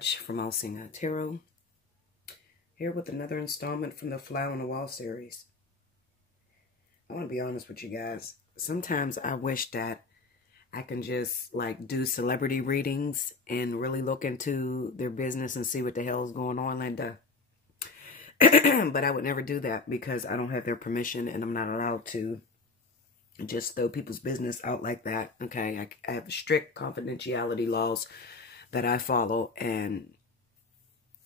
Touch from Allseeingeyetarot. Here with another installment from the Fly on the Wall series. I want to be honest with you guys. Sometimes I wish that I can just like do celebrity readings and really look into their business and see what the hell is going on, Linda. But I would never do that because I don't have their permission and I'm not allowed to just throw people's business out like that. Okay, I have strict confidentiality laws that I follow, and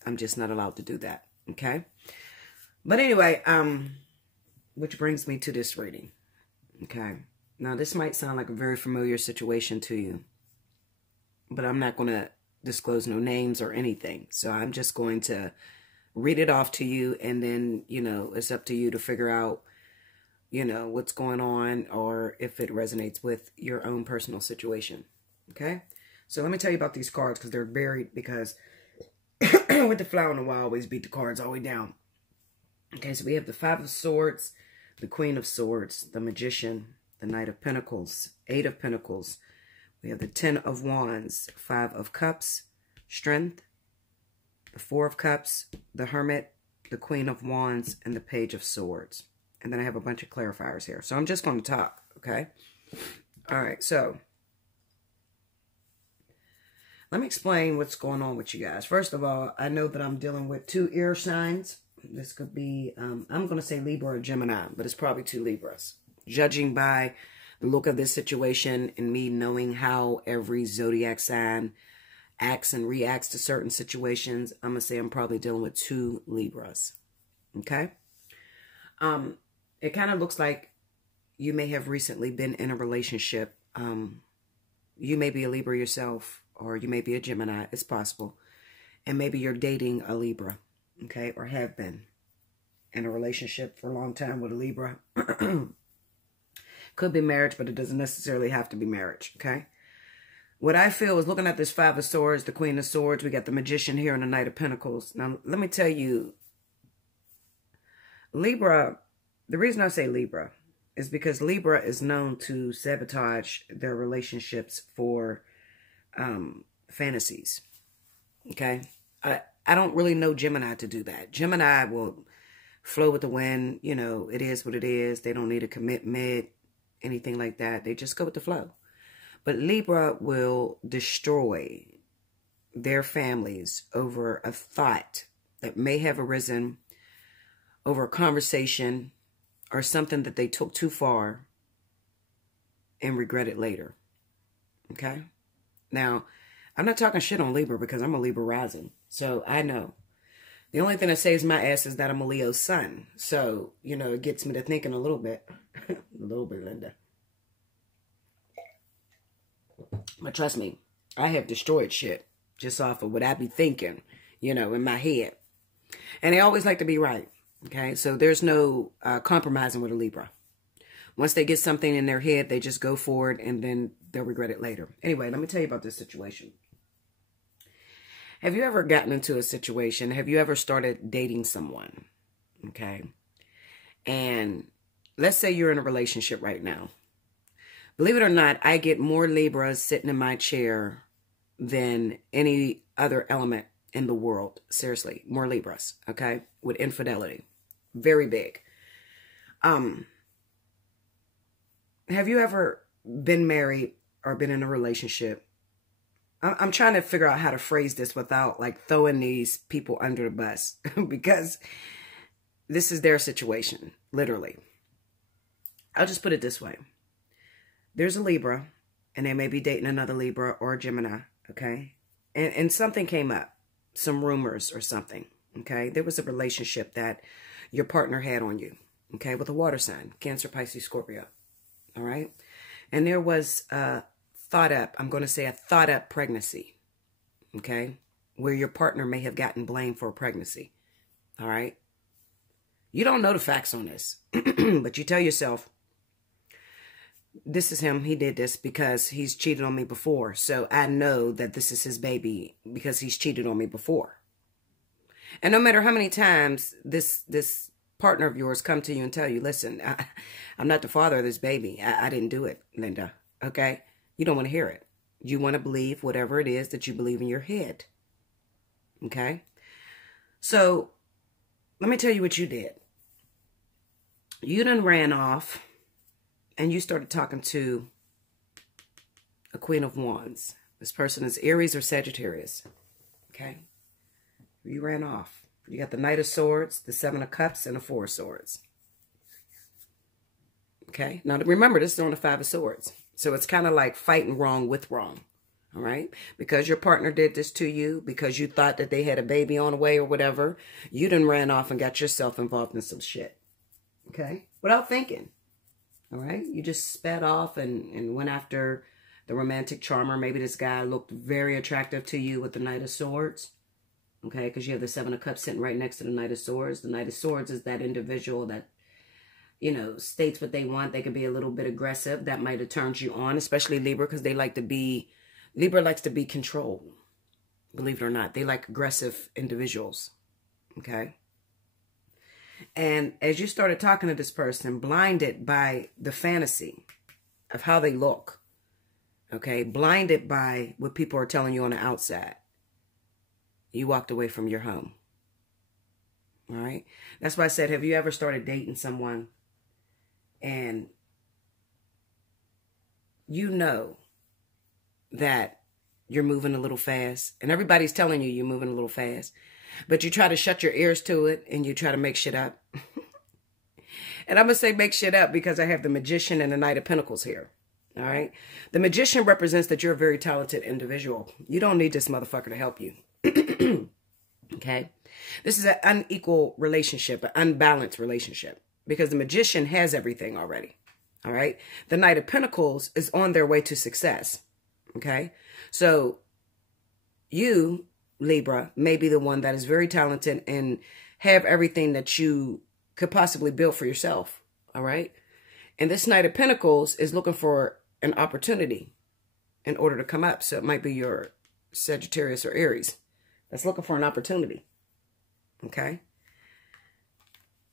I'm just not allowed to do that. Okay, but anyway, which brings me to this reading. Okay, now this might sound like a very familiar situation to you, but I'm not going to disclose no names or anything. So I'm just going to read it off to you, and then, you know, it's up to you to figure out, you know, what's going on or if it resonates with your own personal situation. Okay, so let me tell you about these cards because they're buried, because with the Fly on the Wall, I always beat the cards all the way down. Okay, so we have the Five of Swords, the Queen of Swords, the Magician, the Knight of Pentacles, Eight of Pentacles. We have the Ten of Wands, Five of Cups, Strength, the Four of Cups, the Hermit, the Queen of Wands, and the Page of Swords. And then I have a bunch of clarifiers here. So I'm just going to talk, okay? All right, so let me explain what's going on with you guys. First of all, I know that I'm dealing with two air signs. This could be, I'm going to say Libra or Gemini, but it's probably two Libras. Judging by the look of this situation and me knowing how every zodiac sign acts and reacts to certain situations, I'm going to say I'm probably dealing with two Libras. Okay? It kind of looks like you may have recently been in a relationship. You may be a Libra yourself, or you may be a Gemini. It's possible. And maybe you're dating a Libra, okay, or have been in a relationship for a long time with a Libra. Could be marriage, but it doesn't necessarily have to be marriage, okay? What I feel is, looking at this Five of Swords, the Queen of Swords, we got the Magician here and the Knight of Pentacles. Now, let me tell you, Libra, the reason I say Libra is because Libra is known to sabotage their relationships for fantasies, okay? I don't really know Gemini to do that. Gemini will flow with the wind. You know, it is what it is. They don't need a commitment, anything like that. They just go with the flow. But Libra will destroy their families over a thought that may have arisen over a conversation or something that they took too far and regret it later. Okay? Now, I'm not talking shit on Libra because I'm a Libra rising. So I know. The only thing that saves my ass is that I'm a Leo sun. So, you know, it gets me to thinking a little bit. A little bit, Linda. But trust me, I have destroyed shit just off of what I be thinking, you know, in my head. And they always like to be right. Okay, so there's no compromising with a Libra. Once they get something in their head, they just go for it, and then they'll regret it later. Anyway, let me tell you about this situation. Have you ever gotten into a situation? Have you ever started dating someone? Okay. And let's say you're in a relationship right now. Believe it or not, I get more Libras sitting in my chair than any other element in the world. Seriously, more Libras, okay? With infidelity. Very big. Have you ever been married or been in a relationship? I'm trying to figure out how to phrase this without like throwing these people under the bus because this is their situation, literally. I'll just put it this way. There's a Libra and they may be dating another Libra or a Gemini, okay? And something came up, some rumors or something, okay? There was a relationship that your partner had on you, okay, with a water sign, Cancer, Pisces, Scorpio. All right. And there was a thought up, I'm going to say a thought up pregnancy. Okay. Where your partner may have gotten blamed for a pregnancy. All right. You don't know the facts on this, but you tell yourself, this is him. He did this because he's cheated on me before. So I know that this is his baby because he's cheated on me before. And no matter how many times this partner of yours come to you and tell you, listen, I'm not the father of this baby. I didn't do it, Linda. Okay? You don't want to hear it. You want to believe whatever it is that you believe in your head. Okay? So, let me tell you what you did. You done ran off and you started talking to a Queen of Wands. This person is Aries or Sagittarius. Okay? You ran off. You got the Knight of Swords, the Seven of Cups, and the Four of Swords. Okay? Now, remember, this is on the Five of Swords. So it's kind of like fighting wrong with wrong. All right? Because your partner did this to you, because you thought that they had a baby on the way or whatever, you done ran off and got yourself involved in some shit. Okay? Without thinking. All right? You just sped off and went after the romantic charmer. Maybe this guy looked very attractive to you with the Knight of Swords. Okay? Because you have the Seven of Cups sitting right next to the Knight of Swords. The Knight of Swords is that individual that, you know, states what they want. They can be a little bit aggressive. That might have turned you on, especially Libra, because they like to be, Libra likes to be controlled. Believe it or not. They like aggressive individuals. Okay? And as you started talking to this person, blinded by the fantasy of how they look, okay, blinded by what people are telling you on the outside, you walked away from your home. All right? That's why I said, have you ever started dating someone and you know that you're moving a little fast and everybody's telling you you're moving a little fast, but you try to shut your ears to it and you try to make shit up? And I'm going to say make shit up because I have the Magician and the Knight of Pentacles here. All right? The Magician represents that you're a very talented individual. You don't need this motherfucker to help you. Okay? This is an unequal relationship, an unbalanced relationship, because the Magician has everything already. All right? The Knight of Pentacles is on their way to success. Okay? So you, Libra, may be the one that is very talented and have everything that you could possibly build for yourself. All right? And this Knight of Pentacles is looking for an opportunity in order to come up. So it might be your Sagittarius or Aries that's looking for an opportunity. Okay?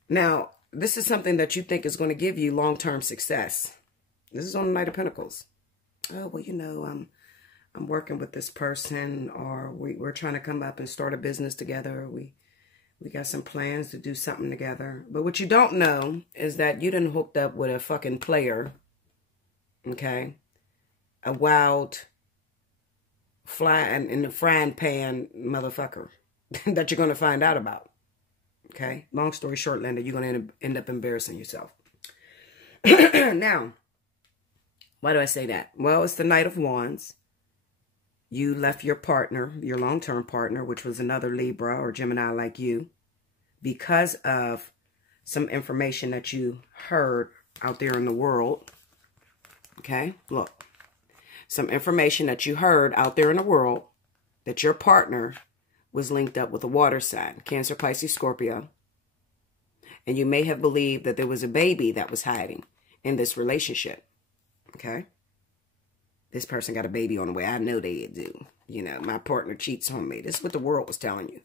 Now, this is something that you think is going to give you long-term success. This is on the Knight of Pentacles. Oh, well, you know, I'm working with this person, or we're trying to come up and start a business together. We got some plans to do something together. But what you don't know is that you done hooked up with a fucking player. Okay? A wild, fly in the frying pan motherfucker that you're going to find out about. Okay? Long story short, Linda, you're going to end up embarrassing yourself. Now, why do I say that? Well, it's the Knight of Wands. You left your partner, your long-term partner, which was another Libra or Gemini like you, because of some information that you heard out there in the world. Okay? Look. Some information that you heard out there in the world that your partner was linked up with a water sign, Cancer, Pisces, Scorpio. And you may have believed that there was a baby that was hiding in this relationship. Okay? This person got a baby on the way. I know they do. You know, my partner cheats on me. This is what the world was telling you.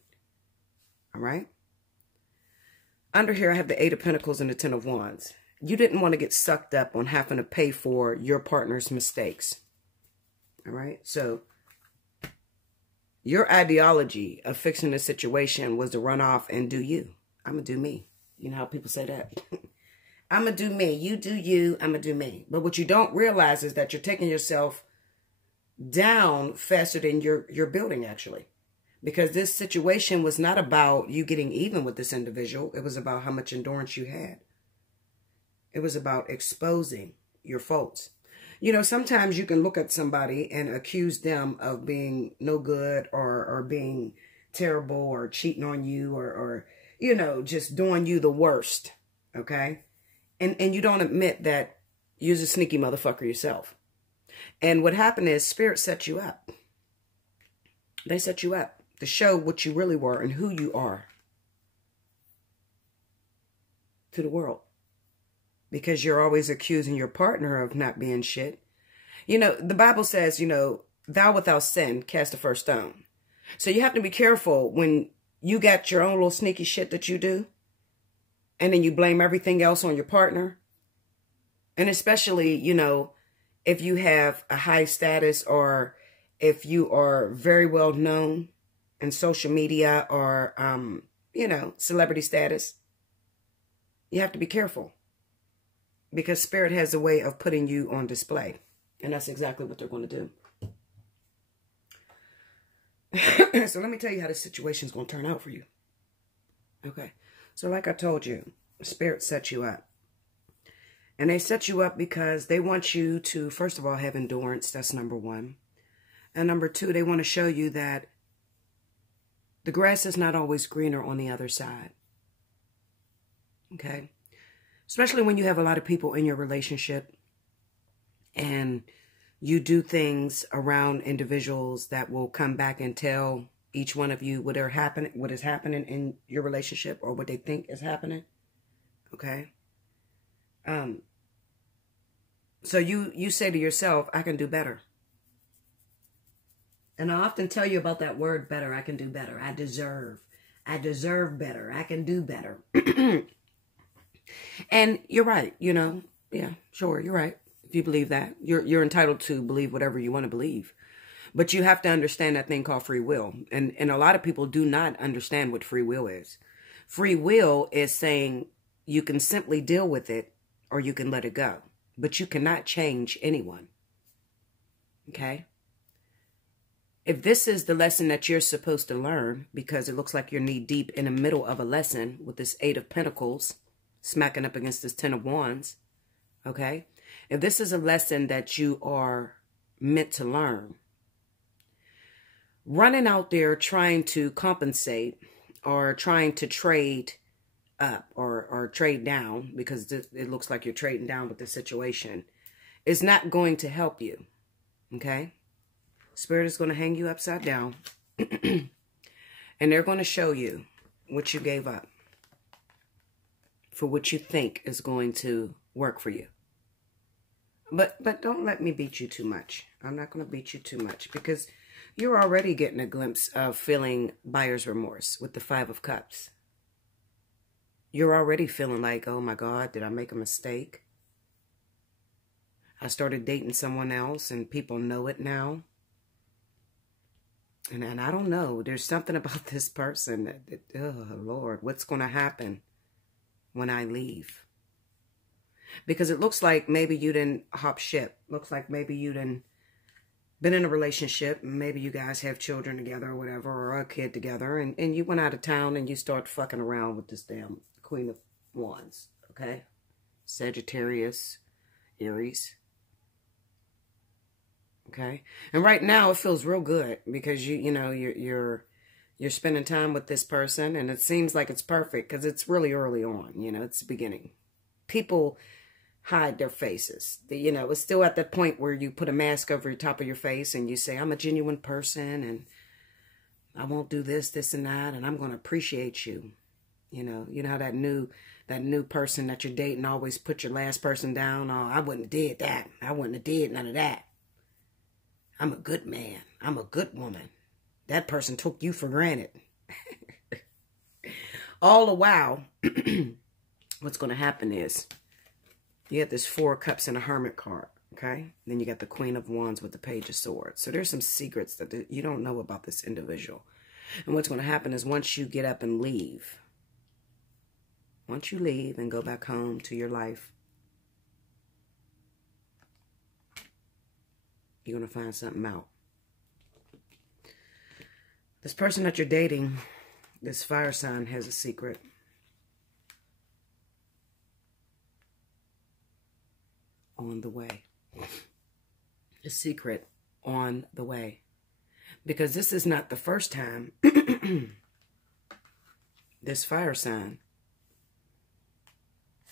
All right? Under here, I have the Eight of Pentacles and the Ten of Wands. You didn't want to get sucked up on having to pay for your partner's mistakes. All right? So, your ideology of fixing the situation was to run off and do you. I'm going to do me. You know how people say that? I'm going to do me. You do you. I'm going to do me. But what you don't realize is that you're taking yourself down faster than you're building, actually. Because this situation was not about you getting even with this individual. It was about how much endurance you had. It was about exposing your faults. You know, sometimes you can look at somebody and accuse them of being no good or being terrible or cheating on you or, you know, just doing you the worst. Okay? And you don't admit that you're a sneaky motherfucker yourself. And what happened is Spirit set you up. They set you up to show what you really were and who you are to the world. Because you're always accusing your partner of not being shit. You know, the Bible says, you know, thou without sin cast the first stone. So you have to be careful when you got your own little sneaky shit that you do. And then you blame everything else on your partner. And especially, you know, if you have a high status or if you are very well known, and social media or, you know, celebrity status, you have to be careful. Because Spirit has a way of putting you on display. And that's exactly what they're going to do. So let me tell you how the situation is going to turn out for you. Okay. So like I told you, Spirit set you up. And they set you up because they want you to, first of all, have endurance. That's number one. And number two, they want to show you that the grass is not always greener on the other side. Okay. Especially when you have a lot of people in your relationship and you do things around individuals that will come back and tell each one of you what is happening in your relationship or what they think is happening. Okay. So you say to yourself, I can do better. And I often tell you about that word better. I can do better. I deserve better. I can do better. And you're right, you know. Yeah, sure, you're right. If you believe that, you're entitled to believe whatever you want to believe. But you have to understand that thing called free will. And a lot of people do not understand what free will is. Free will is saying you can simply deal with it or you can let it go. But you cannot change anyone. Okay? If this is the lesson that you're supposed to learn, because it looks like you're knee deep in the middle of a lesson with this 8 of Pentacles smacking up against this 10 of Wands, okay? If this is a lesson that you are meant to learn, running out there trying to compensate or trying to trade up or trade down, because it looks like you're trading down with the situation, is not going to help you, okay? Spirit is going to hang you upside down and they're going to show you what you gave up for what you think is going to work for you. But don't let me beat you too much. I'm not going to beat you too much because you're already getting a glimpse of feeling buyer's remorse with the 5 of Cups. You're already feeling like, oh my God, did I make a mistake? I started dating someone else and people know it now. And I don't know. There's something about this person that oh, Lord, what's going to happen when I leave? Because it looks like maybe you didn't hop ship. Looks like maybe you didn't been in a relationship. Maybe you guys have children together or whatever, or a kid together. And you went out of town and you start fucking around with this damn Queen of Wands. Okay? Sagittarius, Aries. Okay? And right now it feels real good because you're spending time with this person and it seems like it's perfect because it's really early on, it's the beginning. People hide their faces. It's still at that point where you put a mask over the top of your face and you say, I'm a genuine person and I won't do this, this and that, and I'm going to appreciate you. You know how that new person that you're dating always put your last person down. Oh, I wouldn't have did that. I wouldn't have did none of that. I'm a good man. I'm a good woman. That person took you for granted. All the while, what's going to happen is you have this 4 of Cups and a Hermit card, okay? Then you got the Queen of Wands with the Page of Swords. So there's some secrets that you don't know about this individual. And what's going to happen is once you get up and leave, once you leave and go back home to your life, you're going to find something out. This person that you're dating, this fire sign, has a secret. On the way. A secret on the way. Because this is not the first time this fire sign,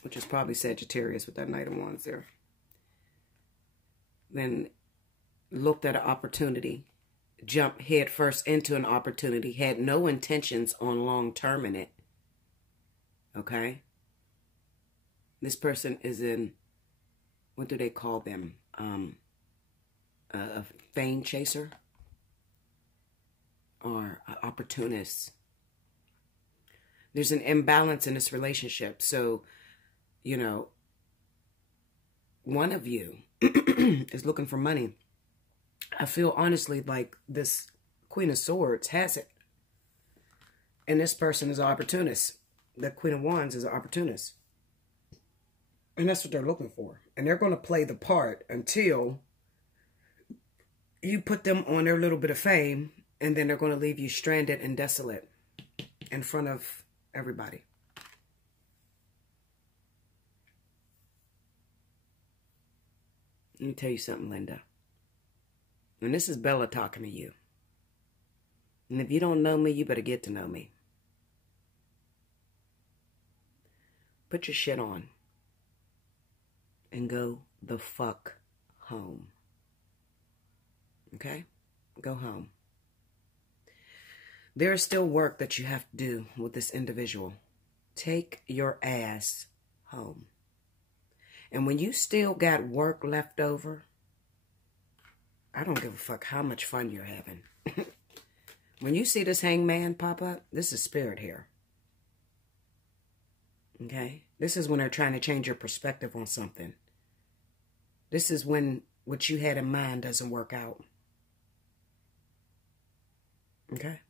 which is probably Sagittarius with that Knight of Wands there, then looked at an opportunity, jumped head first into an opportunity, had no intentions on long-term in it. Okay? This person is in, what do they call them? A fame chaser? Or an opportunist. There's an imbalance in this relationship. So, one of you is looking for money. I feel honestly like this Queen of Swords has it. And this person is an opportunist. The Queen of Wands is an opportunist. And that's what they're looking for. And they're going to play the part until you put them on their little bit of fame. And then they're going to leave you stranded and desolate in front of everybody. Let me tell you something, Linda. And this is Bella talking to you. And if you don't know me, you better get to know me. Put your shit on. And go the fuck home. Okay? Go home. There is still work that you have to do with this individual. Take your ass home. And when you still got work left over, I don't give a fuck how much fun you're having. When you see this hangman pop up, this is spirit here. Okay? This is when they're trying to change your perspective on something. This is when what you had in mind doesn't work out. Okay?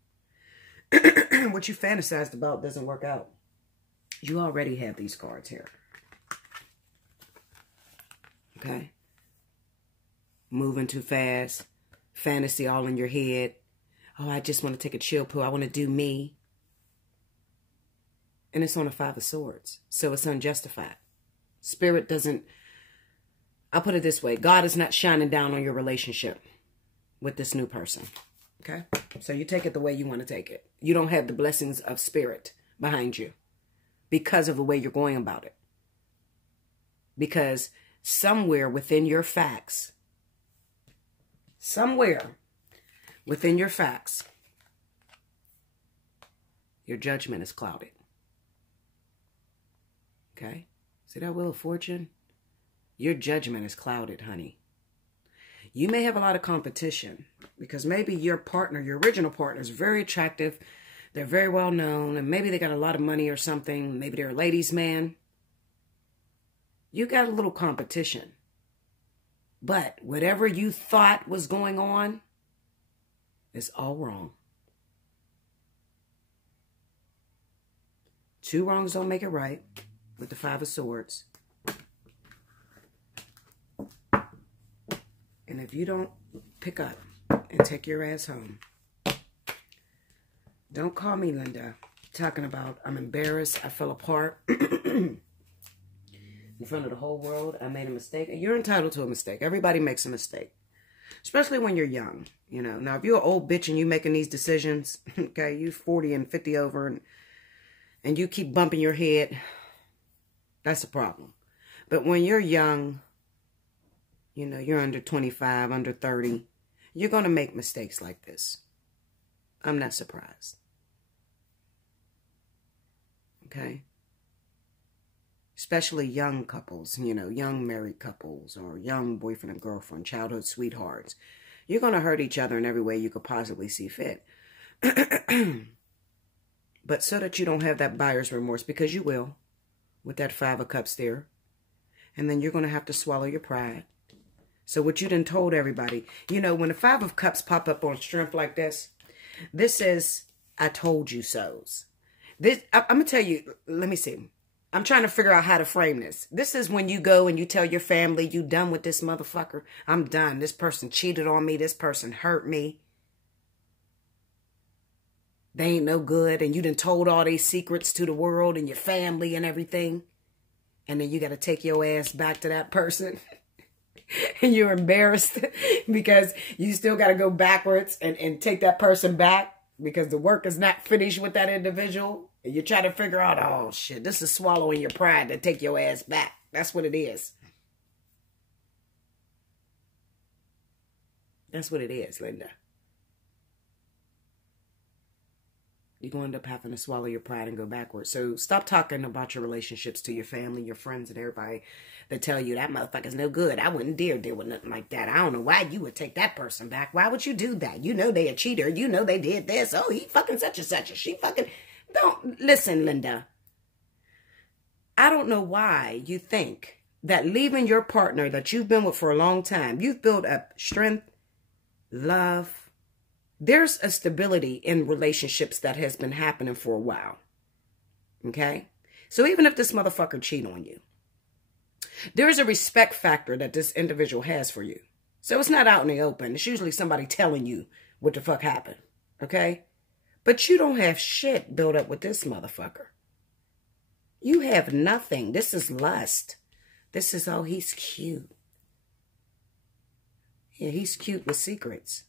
What you fantasized about doesn't work out. You already have these cards here. Okay? Moving too fast. Fantasy all in your head. Oh, I just want to take a chill pill. I want to do me. And it's on a 5 of Swords. So it's unjustified. Spirit doesn't... I'll put it this way. God is not shining down on your relationship with this new person. Okay? So you take it the way you want to take it. You don't have the blessings of spirit behind you because of the way you're going about it. Because somewhere within your facts, your judgment is clouded. Okay? See that Wheel of Fortune? Your judgment is clouded, honey. You may have a lot of competition because maybe your partner, your original partner, is very attractive. They're very well known, and maybe they got a lot of money or something. Maybe they're a ladies' man. You got a little competition. But whatever you thought was going on is all wrong. 2 wrongs don't make it right with the 5 of Swords. And if you don't pick up and take your ass home, don't call me, Linda, talking about I'm embarrassed, I fell apart in front of the whole world, I made a mistake. You're entitled to a mistake. Everybody makes a mistake, especially when you're young. You know, now if you're an old bitch and you making these decisions, okay, you 40 and 50 over and you keep bumping your head, that's a problem. But when you're young, you know, you're under 25, under 30. You're going to make mistakes like this. I'm not surprised. Okay? Especially young couples, you know, young married couples or young boyfriend and girlfriend, childhood sweethearts. You're going to hurt each other in every way you could possibly see fit. But so that you don't have that buyer's remorse, because you will, with that 5 of Cups there. And then you're going to have to swallow your pride. So what you done told everybody, you know, when the 5 of Cups pop up on strength like this is, I told you so's. This, I'm going to tell you, let me see. I'm trying to figure out how to frame this. This is when you go and you tell your family, you done with this motherfucker. I'm done. This person cheated on me. This person hurt me. They ain't no good. And you done told all these secrets to the world and your family and everything. And then you got to take your ass back to that person. And you're embarrassed because you still got to go backwards and take that person back because the work is not finished with that individual. And you try to figure out, oh shit, this is swallowing your pride to take your ass back. That's what it is. That's what it is, Linda. You're going to end up having to swallow your pride and go backwards. So stop talking about your relationships to your family, your friends, and everybody that tell you that motherfucker's no good. I wouldn't dare deal with nothing like that. I don't know why you would take that person back. Why would you do that? You know they a cheater. You know they did this. Oh, he fucking such and such. She fucking... Don't... Listen, Linda. I don't know why you think that leaving your partner that you've been with for a long time, you've built up strength, love, There's a stability in relationships that has been happening for a while. Okay? So even if this motherfucker cheat on you, there is a respect factor that this individual has for you. So it's not out in the open. It's usually somebody telling you what the fuck happened. Okay? But you don't have shit built up with this motherfucker. You have nothing. This is lust. This is, oh, he's cute. Yeah, he's cute with secrets.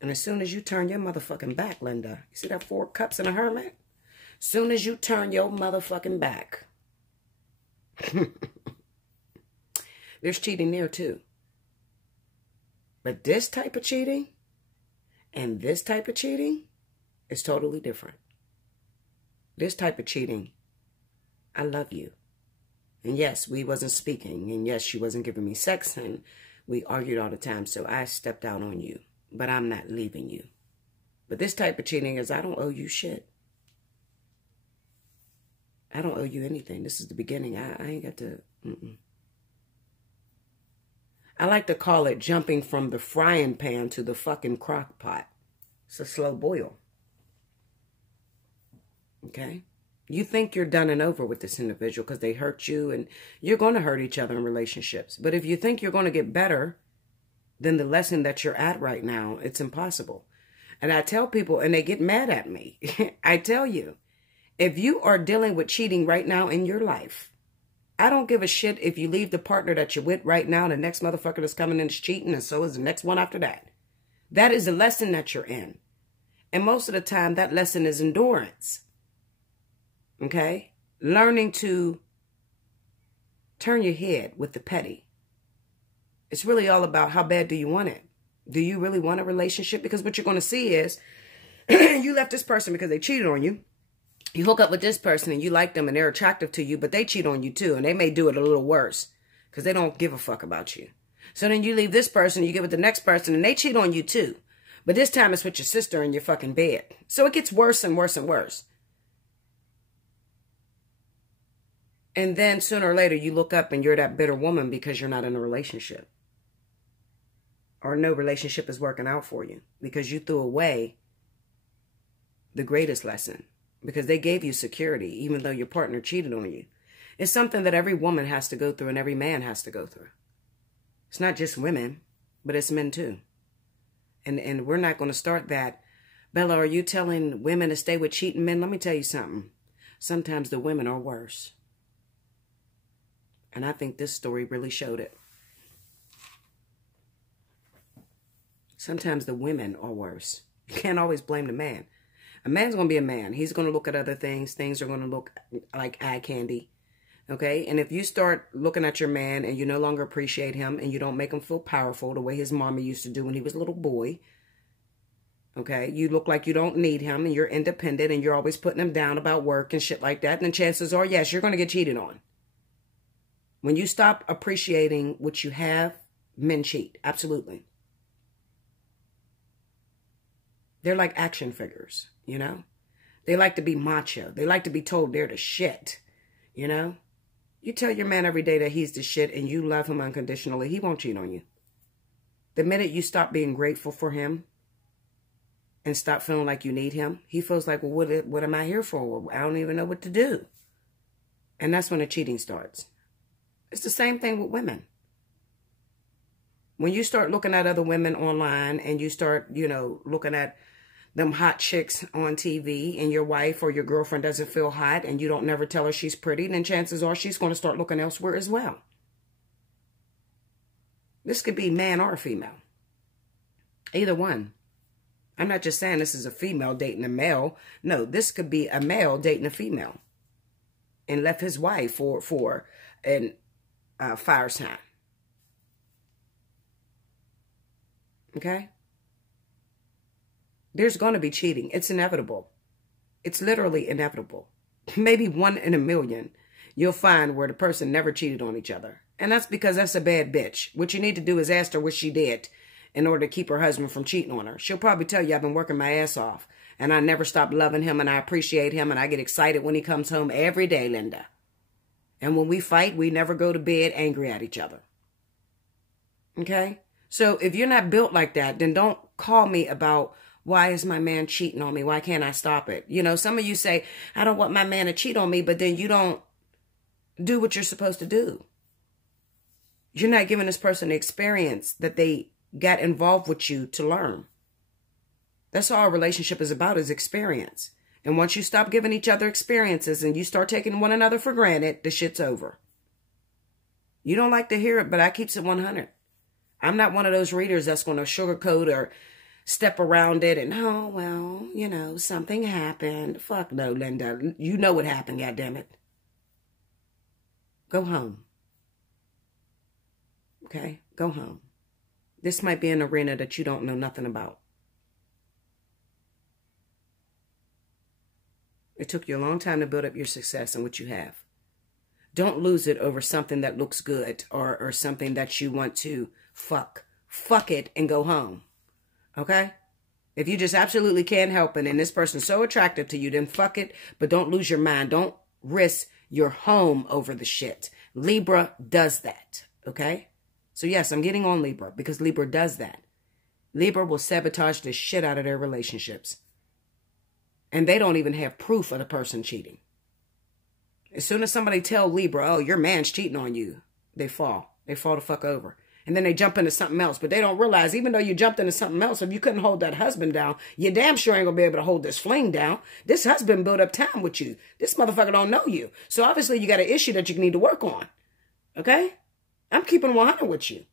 And as soon as you turn your motherfucking back, Linda, you see that 4 cups and a hermit? Soon as you turn your motherfucking back, there's cheating there too. But this type of cheating and this type of cheating is totally different. This type of cheating, I love you. And yes, we wasn't speaking. And yes, she wasn't giving me sex. And we argued all the time. So I stepped out on you. But I'm not leaving you. But this type of cheating is, I don't owe you shit. I don't owe you anything. This is the beginning. I ain't got to... I like to call it jumping from the frying pan to the fucking crock pot. It's a slow boil. Okay? You think you're done and over with this individual because they hurt you, and you're going to hurt each other in relationships. But if you think you're going to get better than the lesson that you're at right now, it's impossible. And I tell people, and they get mad at me. I tell you, if you are dealing with cheating right now in your life, I don't give a shit if you leave the partner that you're with right now, the next motherfucker that's coming in is cheating, and so is the next one after that. That is the lesson that you're in. And most of the time, that lesson is endurance. Okay? Learning to turn your head with the petty. It's really all about how bad do you want it? Do you really want a relationship? Because what you're going to see is you left this person because they cheated on you. You hook up with this person and you like them and they're attractive to you, but they cheat on you too. And they may do it a little worse because they don't give a fuck about you. So then you leave this person, you get with the next person and they cheat on you too. But this time it's with your sister in your fucking bed. So it gets worse and worse and worse. And then sooner or later you look up and you're that bitter woman because you're not in a relationship. Or no relationship is working out for you because you threw away the greatest lesson. Because they gave you security, even though your partner cheated on you. It's something that every woman has to go through and every man has to go through. It's not just women, but it's men too. And we're not going to start that. Bella, are you telling women to stay with cheating men? Let me tell you something. Sometimes the women are worse. And I think this story really showed it. Sometimes the women are worse. You can't always blame the man. A man's going to be a man. He's going to look at other things. Things are going to look like eye candy. Okay? And if you start looking at your man and you no longer appreciate him and you don't make him feel powerful the way his mommy used to do when he was a little boy. Okay? You look like you don't need him and you're independent and you're always putting him down about work and shit like that. Then chances are, yes, you're going to get cheated on. When you stop appreciating what you have, men cheat. Absolutely. They're like action figures, you know? They like to be macho. They like to be told they're the shit, you know? You tell your man every day that he's the shit and you love him unconditionally, he won't cheat on you. The minute you stop being grateful for him and stop feeling like you need him, he feels like, well, what am I here for? I don't even know what to do. And that's when the cheating starts. It's the same thing with women. When you start looking at other women online and you start, you know, looking at them hot chicks on TV and your wife or your girlfriend doesn't feel hot and you don't never tell her she's pretty, then chances are she's going to start looking elsewhere as well. This could be man or female. Either one. I'm not just saying this is a female dating a male. No, this could be a male dating a female and left his wife for an fire sign. Okay? There's going to be cheating. It's inevitable. It's literally inevitable. Maybe 1 in a million you'll find where the person never cheated on each other. And that's because that's a bad bitch. What you need to do is ask her what she did in order to keep her husband from cheating on her. She'll probably tell you, I've been working my ass off and I never stop loving him and I appreciate him and I get excited when he comes home every day, Linda. And when we fight, we never go to bed angry at each other. Okay? So if you're not built like that, then don't call me about why is my man cheating on me? Why can't I stop it? You know, some of you say, I don't want my man to cheat on me, but then you don't do what you're supposed to do. You're not giving this person the experience that they got involved with you to learn. That's all a relationship is about, is experience. And once you stop giving each other experiences and you start taking one another for granted, the shit's over. You don't like to hear it, but I keeps it 100. I'm not one of those readers that's going to sugarcoat or step around it and, oh, well, you know, something happened. Fuck no, Linda. You know what happened, goddammit. Go home. Okay? Go home. This might be an arena that you don't know nothing about. It took you a long time to build up your success and what you have. Don't lose it over something that looks good or something that you want to fuck. Fuck it and go home. Okay? If you just absolutely can't help it and this person's so attractive to you, then fuck it, but don't lose your mind. Don't risk your home over the shit. Libra does that. Okay? So yes, I'm getting on Libra because Libra does that. Libra will sabotage the shit out of their relationships. And they don't even have proof of the person cheating. As soon as somebody tell Libra, oh, your man's cheating on you, they fall. They fall the fuck over. And then they jump into something else. But they don't realize, even though you jumped into something else, if you couldn't hold that husband down, you damn sure ain't going to be able to hold this fling down. This husband built up time with you. This motherfucker don't know you. So obviously you got an issue that you need to work on. Okay? I'm keeping 100 with you.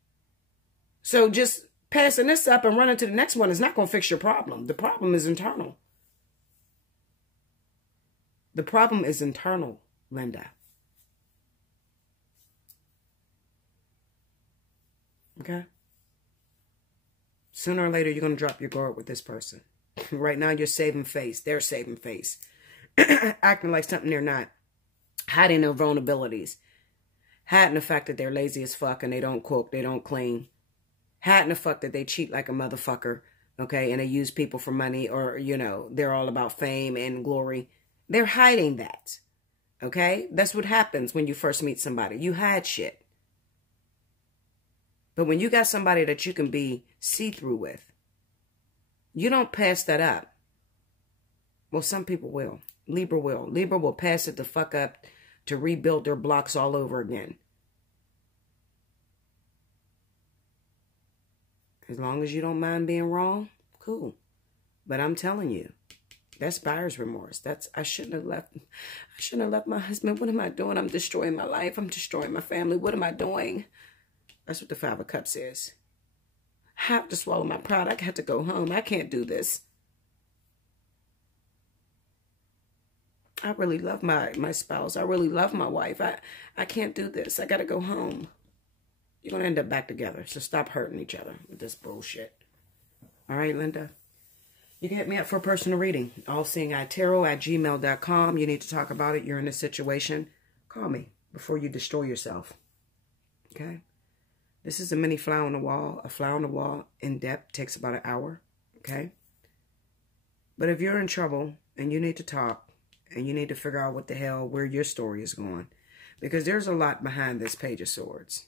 So just passing this up and running to the next one is not going to fix your problem. The problem is internal. The problem is internal, Linda. Okay? Sooner or later, you're going to drop your guard with this person. Right now, you're saving face. They're saving face. Acting like something they're not. Hiding their vulnerabilities. Hiding the fact that they're lazy as fuck and they don't cook, they don't clean. Hiding the fact that they cheat like a motherfucker, okay? And they use people for money or, you know, they're all about fame and glory. They're hiding that, okay? That's what happens when you first meet somebody. You hide shit. But when you got somebody that you can be see-through with, you don't pass that up. Well, some people will. Libra will. Libra will pass it the fuck up to rebuild their blocks all over again. As long as you don't mind being wrong, cool. But I'm telling you, that's buyer's remorse. I shouldn't have left my husband. What am I doing? I'm destroying my life. I'm destroying my family. What am I doing? That's what the Five of Cups is. I have to swallow my pride. I have to go home. I can't do this. I really love my spouse. I really love my wife. I can't do this. I got to go home. You're going to end up back together. So stop hurting each other with this bullshit. All right, Linda? You can hit me up for a personal reading. Allseeingeyetarot@gmail.com. You need to talk about it. You're in a situation. Call me before you destroy yourself. Okay? This is a mini fly on the wall. A fly on the wall in depth takes about an hour. Okay? But if you're in trouble and you need to talk and you need to figure out what the hell, where your story is going, because there's a lot behind this Page of Swords.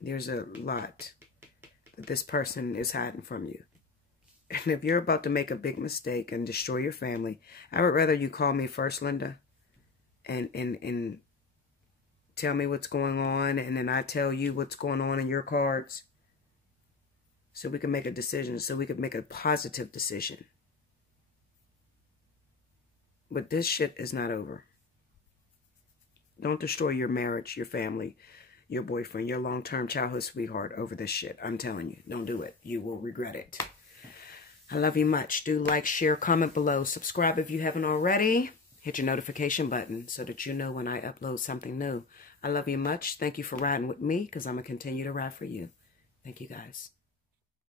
There's a lot that this person is hiding from you. And if you're about to make a big mistake and destroy your family, I would rather you call me first, Linda, and tell me what's going on, and then I tell you what's going on in your cards, so we can make a decision, so we can make a positive decision. But this shit is not over. Don't destroy your marriage, your family, your boyfriend, your long-term childhood sweetheart over this shit. I'm telling you, don't do it. You will regret it. I love you much. Do like, share, comment below. Subscribe if you haven't already. Hit your notification button so that you know when I upload something new. I love you much. Thank you for riding with me because I'm going to continue to ride for you. Thank you, guys.